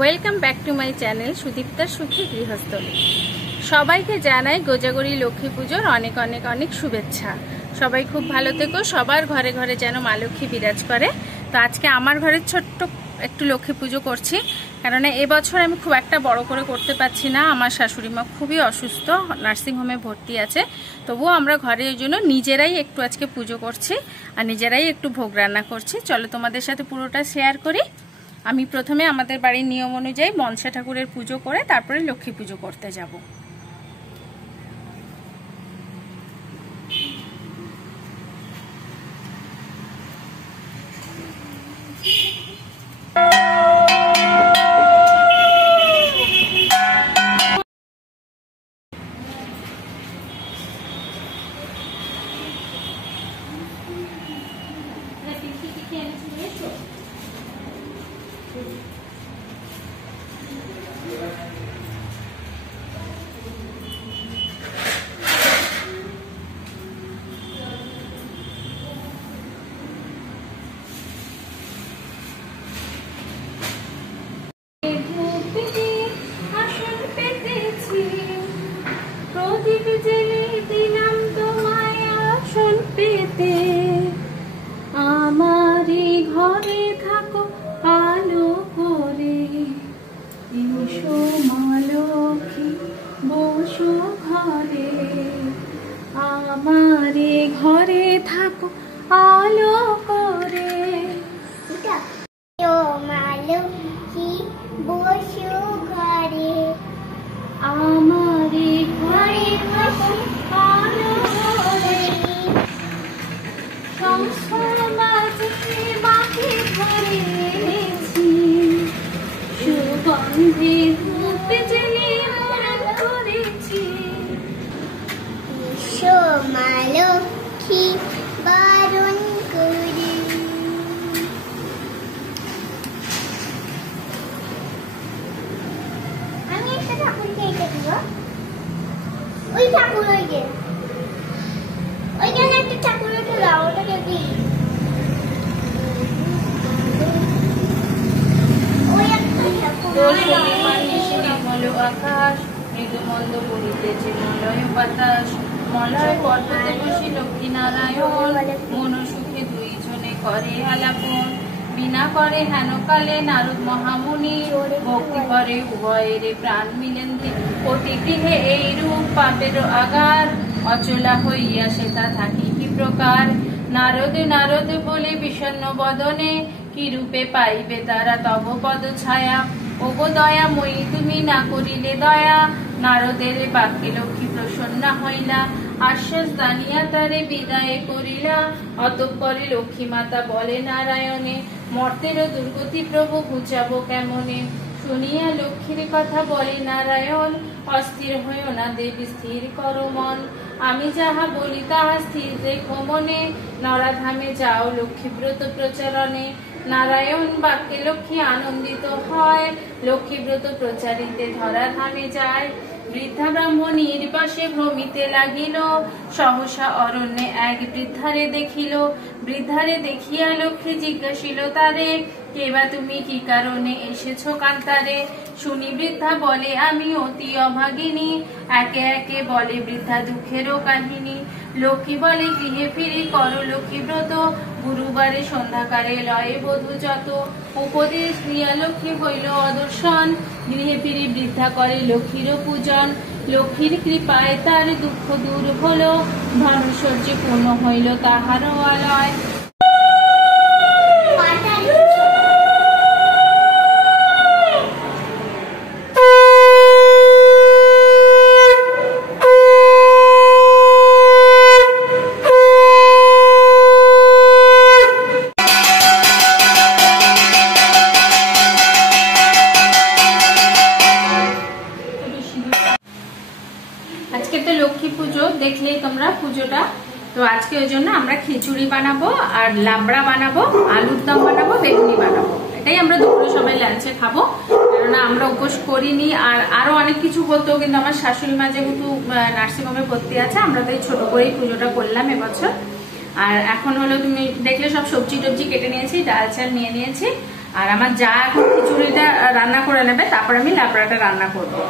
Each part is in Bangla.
Welcome back to my channel সুদীপ্তার সুখী গৃহস্থলী। সবাইকে জানাই গোজাগরি লক্ষ্মী পুজোর অনেক অনেক অনেক শুভেচ্ছা। সবাই খুব ভালো থেকো, সবার ঘরে ঘরে যেন মা লক্ষ্মী বিরাজ করে। তো আজকে আমার ঘরে ছোট্ট একটু লক্ষ্মী পুজো করছি, কারণ এবছর আমি খুব একটা বড় করে করতে পারছি না। আমার শাশুড়ি মা খুবই অসুস্থ, নার্সিংহোমে ভর্তি আছে। তবুও আমরা ঘরে ওই জন্য নিজেরাই একটু আজকে পুজো করছি আর নিজেরাই একটু ভোগ রান্না করছি। চলো তোমাদের সাথে পুরোটা শেয়ার করি। আমি প্রথমে আমাদের বাড়ির নিয়ম অনুযায়ী মনসা ঠাকুরের পুজো করে তারপরে লক্ষ্মী পুজো করতে যাব। আমারি ঘরে থাকো আলো করে, এসো মা লক্ষ্মী বসো ঘরে। আমারি ঘরে থাকো আলো করে, মা লক্ষ্মী বসো ঘরে। আমারি ঘরে থাকো আলো করে। সংসার মাঝে মাকে ঘরে এনেছি, সুগন্ধি ধূপ জ্বেলে বরণ করেছি। এসো মা লক্ষ্মী বরণ করে। আমি একটা ঠাকুরকে এটা দিব, ওই ঠাকুর ওই যে ওইখানে একটা ঠাকুর একটা দাও, ওটাকে দিই। ওই একটা আকাশ মৃদু মন্দ পড়িতেছে মলয় বাতাস, মলয় পর্বতে বসে লক্ষ্মী নারায়ণ মনসুখে দুইজনে করে আলাপন। বিনা করে হেনকালে নারদ মহামুনি, ভক্তি করে উভয়ের প্রাণ মিলেন্দ্রে। প্রতি গৃহে এই রূপ পাপের আগার, অচলা হইয়া সেটা থাকি কি প্রকার। নারদ নারদ বলে বিষণ্ণ বদনে, কি রূপে পাইবে তারা তব পদ ছায়া। ওগো দয়াময়ী তুমি না করিলে দয়া, নারদের বাক্যে লক্ষ্মী প্রসন্না হইলা। আশ্বাস দানিয়া তারে বিদায় করিলা, অতঃপরে লক্ষ্মী মাতা বলে নারায়ণে, মর্তের দুর্গতি প্রভু ঘুচাবো কেমনে। শুনিয়া লক্ষ্মীর কথা বলে নারায়ণ, অস্থির হইও না দেবী স্থির করো মন। আমি যাহা বলি তাহা স্থির রেখো মনে, নরাধামে যাও লক্ষ্মী ব্রত প্রচারণে। নারায়ণ বাক্যে লক্ষ্মী আনন্দিত হয়, লক্ষ্মী ব্রত প্রচারিতে ধরাধামে যায়। বৃদ্ধা ব্রাহ্মণীর পাশে ভ্রমিতে লাগিল, সহসা অরণ্যে এক বৃদ্ধারে দেখিল। বৃদ্ধারে দেখিয়া লক্ষ্মী জিজ্ঞাসিল তারে, কেবা তুমি কি কারণে এসেছো কান্তারে। শুনি বৃদ্ধা বলে আমি অতি অভাগিনী, একে একে বলে বৃদ্ধা দুঃখেরও কাহিনী। লক্ষ্মী বলে গৃহে ফিরি করো লক্ষ্মী ব্রত, গুরুবারে সন্ধ্যাকারে লয়ে বধূ যত। উপদেশ দিয়া লক্ষ্মী হইল অদর্শন, গৃহে ফিরি বৃদ্ধা করে লক্ষ্মীরও পূজন। লক্ষ্মীর কৃপায় তার দুঃখ দূর হলো, ধনৈশ্বর্যে পূর্ণ হইল তাহারও আলয়। আজকে তো লক্ষ্মী পুজো, দেখলেই তোমরা পুজোটা। তো আজকে ওই জন্য আমরা খিচুড়ি বানাবো আর লাবড়া বানাবো, আলুর দম বানাবো, বেগুনি বানাবো। এটাই আমরা দুপুরে সবাই লাঞ্চে খাবো, কেননা আমরা উপোস করিনি। আর আরো অনেক কিছু হতো, কিন্তু আমার শাশুড়ি মা যেহেতু নার্সিংহোমে ভর্তি আছে, আমরা তাই ছোট করেই পুজোটা করলাম এবছর। আর এখন হলো তুমি দেখলে সব সবজি টবজি কেটে নিয়েছি, ডাল চাল নিয়ে নিয়েছি, আর আমার যা এখন খিচুড়িটা রান্না করে নেবে, তারপর আমি লাবড়াটা রান্না করবো।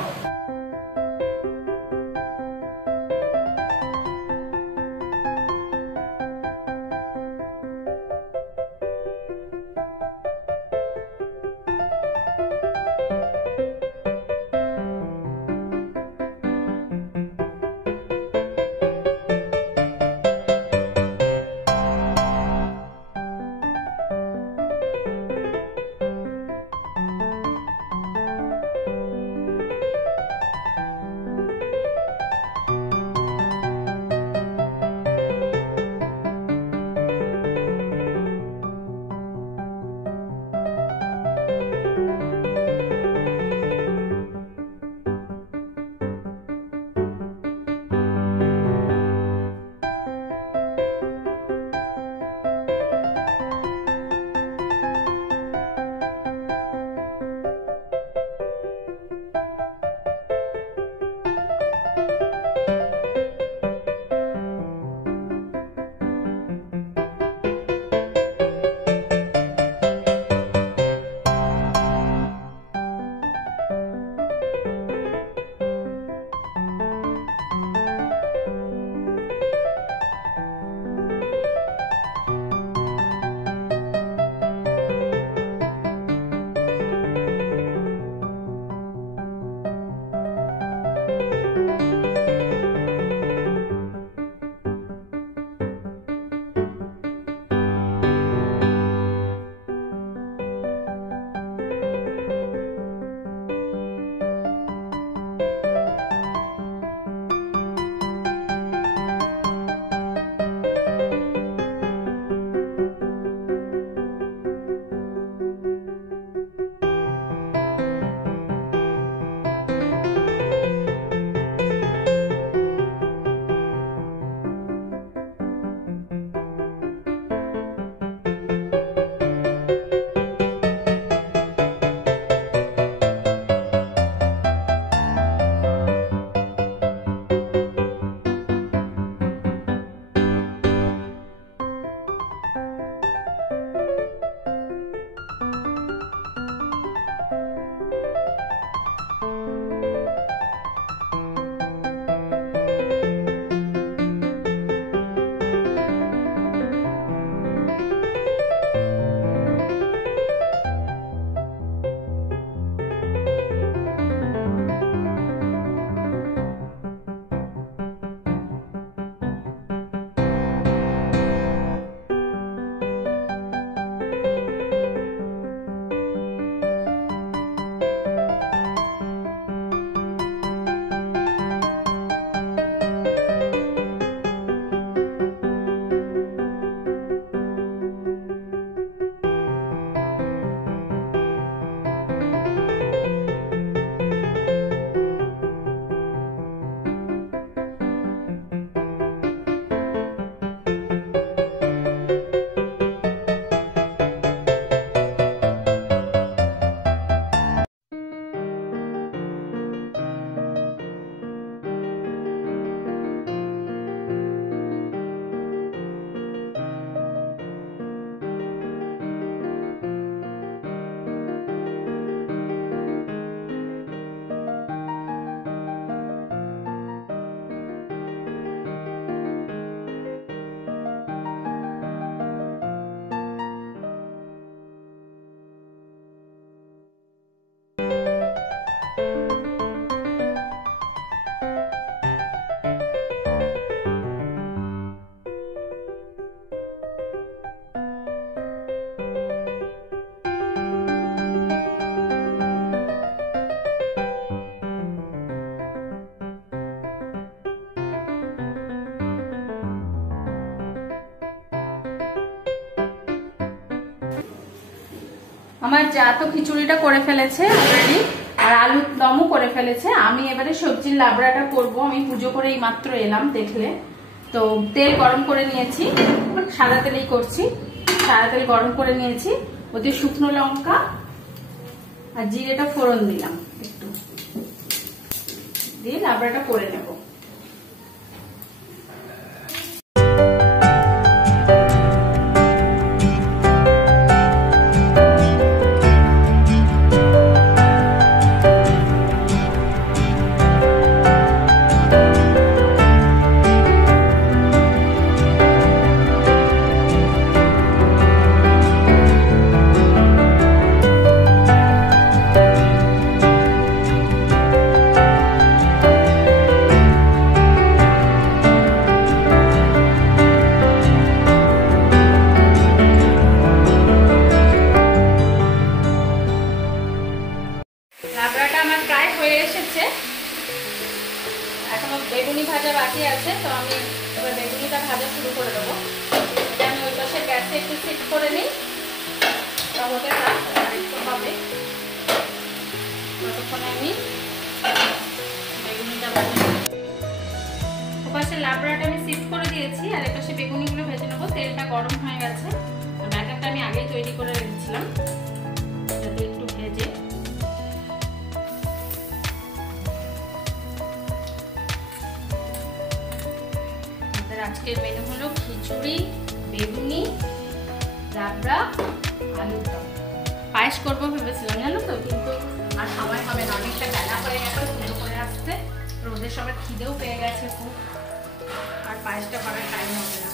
আমার যা তো খিচুড়িটা করে ফেলেছে অলরেডি, আর আলুর দমও করে ফেলেছে। আমি এবারে সবজির লাবড়াটা করব। আমি পুজো করে এই মাত্র এলাম, দেখলে তো তেল গরম করে নিয়েছি, সাদা তেলেই করছি। সাদা তেল গরম করে নিয়েছি, ওতে শুকনো লঙ্কা আর জিরেটা ফোড়ন দিলাম, একটু দিয়ে লাবড়াটা করে নেব। ভাজা বাকি আছে, তো আমি এবার বেগুনিটা ভাজা শুরু করে দেবো। এটা আমি ওই পাশে গ্যাসে একটু সিট করে নিই, হতে থাক, আরেকটু হবে। ততক্ষণে আমি বেগুনিটা ভাজা, ওপাশে লাবড়াটা আমি সিট করে দিয়েছি, আর এপাশে বেগুনিগুলো ভেজে নেবো। তেলটা গরম হয়ে গেছে, ব্যাটারটা আমি আগেই তৈরি করে রেখেছিলাম, যাতে একটু ভেজে। আমাদের আজকের মেনু হলো খিচুড়ি, বেগুনি, লাবড়া, আলুর দম। পায়েস করবো ভেবেছিলাম জানো তো, কিন্তু আর সময় হবে না, অনেকটা বেলা হয়ে গেছে পুজো করে আসতে, রোদের সবার খিদেও পেয়ে গেছে খুব, আর পায়েসটা করার টাইম হবে না।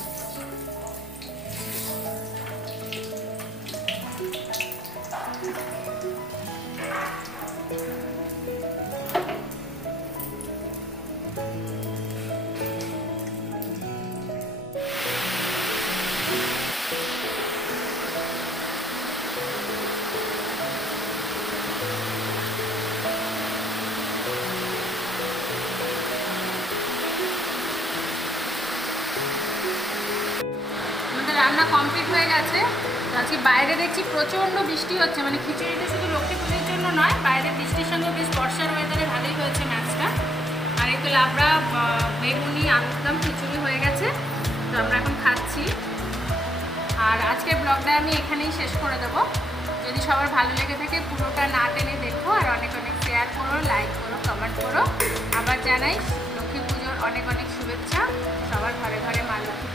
রান্না কমপ্লিট হয়ে গেছে। আজকে বাইরে দেখছি প্রচণ্ড বৃষ্টি হচ্ছে, মানে খিচুড়িটা শুধু লক্ষ্মী পুজোর জন্য নয়, বাইরে বৃষ্টির সঙ্গে বেশ বর্ষার ওয়েদারে ভালোই হয়েছে ম্যাচটা। আর একটু লাবড়া, বেগুনি, আলুর দম, খিচুড়ি হয়ে গেছে, তো আমরা এখন খাচ্ছি। আর আজকের ব্লগটা আমি এখানেই শেষ করে দেবো। যদি সবার ভালো লেগে থাকে পুরোটা না টেনে দেখো, আর অনেক অনেক শেয়ার করো, লাইক করো, কমেন্ট করো। আবার জানাই লক্ষ্মী পুজোর অনেক অনেক শুভেচ্ছা। সবার ঘরে ঘরে মা লক্ষ্মী